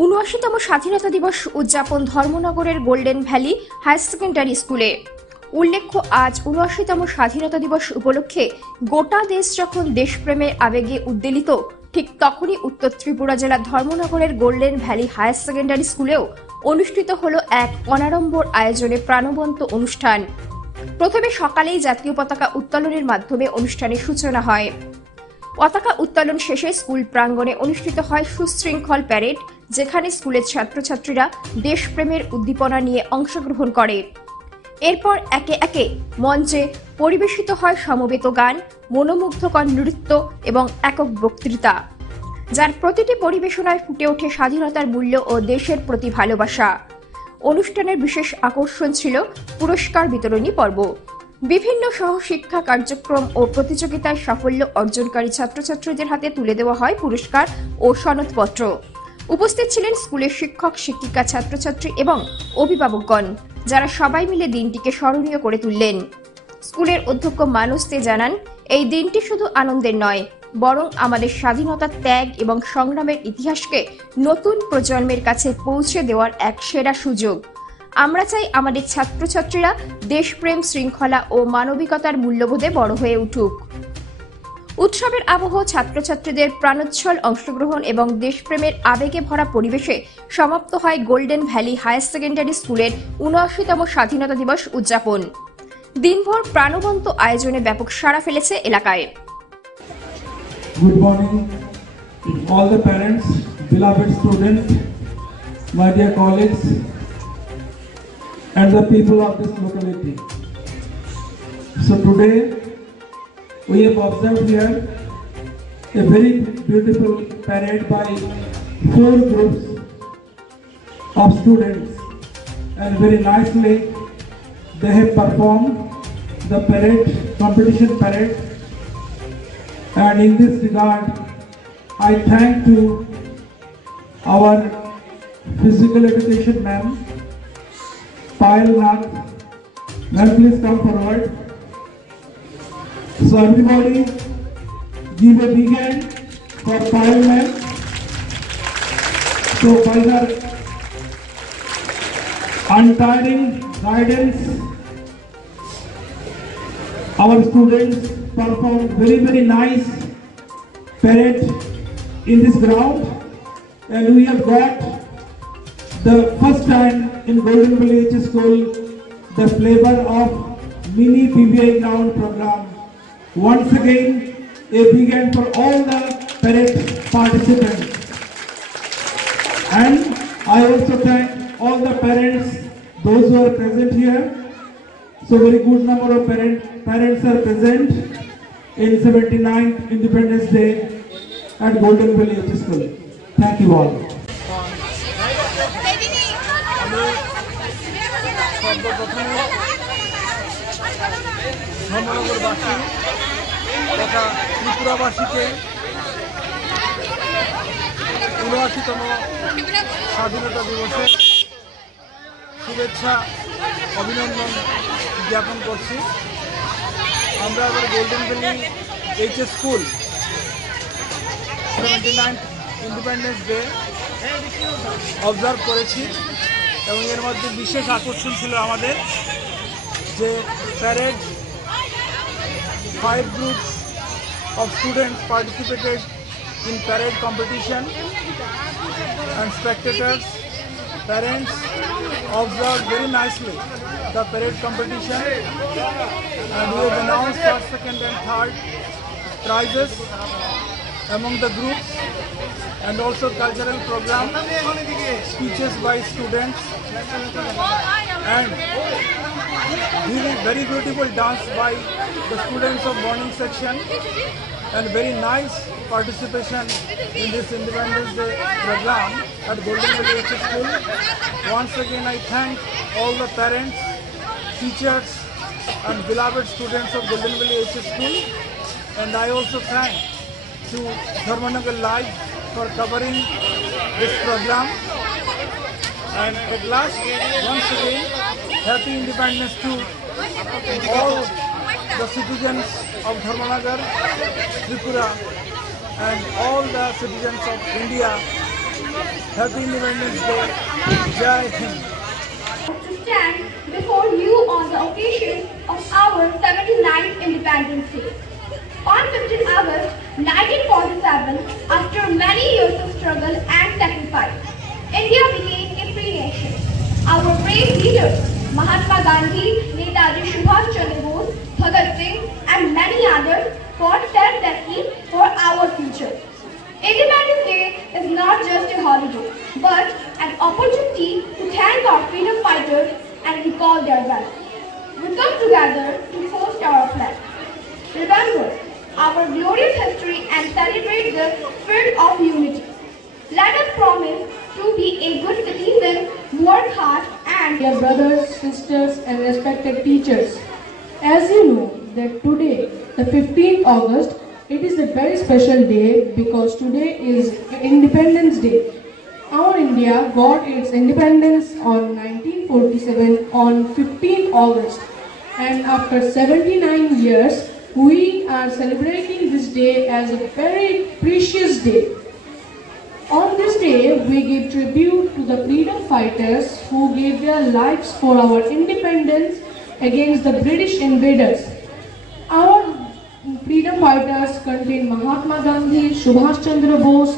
৭৯তম স্বাধীনতা দিবস উদযাপন ধর্মনগরের গোল্ডেন ভ্যালি হায়ার সেকেন্ডারি স্কুলে। উল্লেখ্য, আজ ৭৯তম স্বাধীনতা দিবস উপলক্ষে গোটা দেশ যখন দেশপ্রেমের আবেগে উদ্বেলিত, ঠিক তখনই উত্তর ত্রিপুরা জেলার ধর্মনগরের গোল্ডেন ভ্যালি হায়ার সেকেন্ডারি স্কুলেও অনুষ্ঠিত হল এক অনাড়ম্বর আয়োজনে প্রাণবন্ত অনুষ্ঠান। প্রথমে সকালেই জাতীয় পতাকা উত্তোলনের মাধ্যমে অনুষ্ঠানের সূচনা হয়। পতাকা উত্তোলন শেষে স্কুল প্রাঙ্গণে অনুষ্ঠিত হয় সুশৃঙ্খল প্যারেড, যেখানে স্কুলের ছাত্রছাত্রীরা দেশপ্রেমের উদ্দীপনা নিয়ে অংশগ্রহণ করে। এরপর একে একে মঞ্চে পরিবেশিত হয় সমবেত গান, মনোমুগ্ধকর নৃত্য এবং একক বক্তৃতা, যার প্রতিটি পরিবেশনায় ফুটে ওঠে স্বাধীনতার মূল্য ও দেশের প্রতি ভালোবাসা। অনুষ্ঠানের বিশেষ আকর্ষণ ছিল পুরস্কার বিতরণী পর্ব। বিভিন্ন সহশিক্ষা কার্যক্রম ও প্রতিযোগিতায় সাফল্য অর্জনকারী ছাত্রছাত্রীদের হাতে তুলে দেওয়া হয় পুরস্কার ও সনদপত্র। উপস্থিত ছিলেন স্কুলের শিক্ষক, শিক্ষিকা, ছাত্রছাত্রী এবং অভিভাবকগণ, যারা সবাই মিলে দিনটিকে স্মরণীয় করে তুললেন। স্কুলের অধ্যক্ষ মানস দে জানান, এই দিনটি শুধু আনন্দের নয়, বরং আমাদের স্বাধীনতার ত্যাগ এবং সংগ্রামের ইতিহাসকে নতুন প্রজন্মের কাছে পৌঁছে দেওয়ার এক সেরা সুযোগ। আমরা চাই আমাদের ছাত্রছাত্রীরা দেশপ্রেম, শৃঙ্খলা ও মানবিকতার মূল্যবোধে বড় হয়ে উঠুক। উৎসবের আবহ, ছাত্রছাত্রীদের প্রাণোচ্ছল অংশগ্রহণ এবং দেশপ্রেমের আবেগে ভরা পরিবেশে সমাপ্ত হয় গোল্ডেন ভ্যালি হায়ার সেকেন্ডারি স্কুলের ৭৯তম স্বাধীনতা দিবস উদযাপন। দিনভর প্রাণবন্ত আয়োজনে ব্যাপক সাড়া ফেলেছে এলাকায়। Good morning, all the parents, beloved students, my dear colleagues, and the people of this locality. So today we have observed here a very beautiful parade by 4 groups of students, and very nicely they have performed the parade, competition parade. And in this regard, I thank to our physical education ma'am, Payal Nath. Ma'am, please come forward. So everybody give a big hand for Payal ma'am. So by her untiring guidance, our students performed very nice parade in this ground, and we have got the first time in Golden Valley HS School the flavor of mini PBI ground program. Once again, a big hand for all the parade participants, and I also thank all the parents, those who are present here. So very good number of parents are present in 79th Independence Day at Golden Valley HS School. Thank you all. ধর্মনগরবাসী তথা ত্রিপুরাবাসীকে ৭৯তম স্বাধীনতা দিবসের শুভেচ্ছা, অভিনন্দন জ্ঞাপন করছি। আমরা এবার golden valley HS school 79th independence day observe করেছি, এবং এর মধ্যে বিশেষ আকর্ষণ ছিল আমাদের যে প্যারেড 5 groups of students participated in parade competition, and spectators, parents observed very nicely the parade competition, and we have announced first, second and third prizes among the groups, and also cultural program, speeches by students, and very beautiful dance by the students of morning section, and very nice participation in this Independence Day program at Golden Valley HS School. Once again, I thank all the parents, teachers and beloved students of Golden Valley HS School, and I also thank to Dharmanagar Live for covering this program. And at last, once again, happy independence to all the citizens of Dharmanagar, Tripura, and all the citizens of India Happy Independence Day. Jai Hind. To stand before you on the occasion of our 79th Independence Day. On 15 August 1947, after many years of struggle and sacrifice, India became a free nation. Our brave leaders, Mahatma Gandhi, Netaji Subhash Chandra Bose, Bhagat Singh, and many others fought selflessly for our future. Independence Day is not just a holiday, but an opportunity to thank our freedom fighters and recall their valor. We come together to host our flag. Remember our glorious history and celebrate the spirit of unity. Let us promise to be a good citizen, work hard, and Dear brothers, sisters, and respected teachers, as you know that today, the 15th August, it is a very special day because today is Independence Day. Our India got its independence on 1947 on 15th August, and after 79 years, we are celebrating this day as a very precious day. On this day, we give tribute to the freedom fighters who gave their lives for our independence against the British invaders. Our freedom fighters contain Mahatma Gandhi, Subhash Chandra Bose,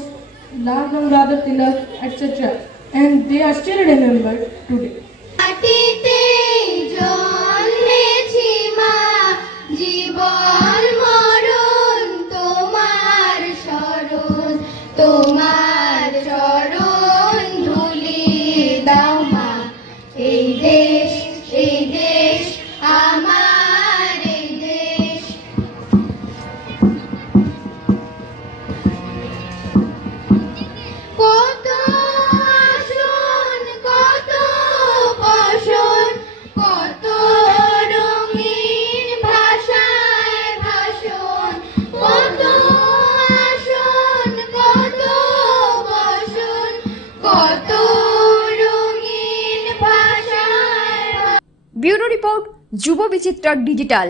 Lal Gangadhar Tilak, etc. And they are still remembered today. মাটিতে জন্মেছি মা, জীবন মরণ তোমার শরণ, তোমার চরণ ধুলি দাও মা। এই দেশ আমার এই দেশ। কত আসন, কত বসন, কত রঙিন ভাষায় ভাষণ, কত আসন, কত বসন, কত রঙিন ভাষায়। ব্যুরো রিপোর্ট, যুব বিচিত্রা ডিজিটাল।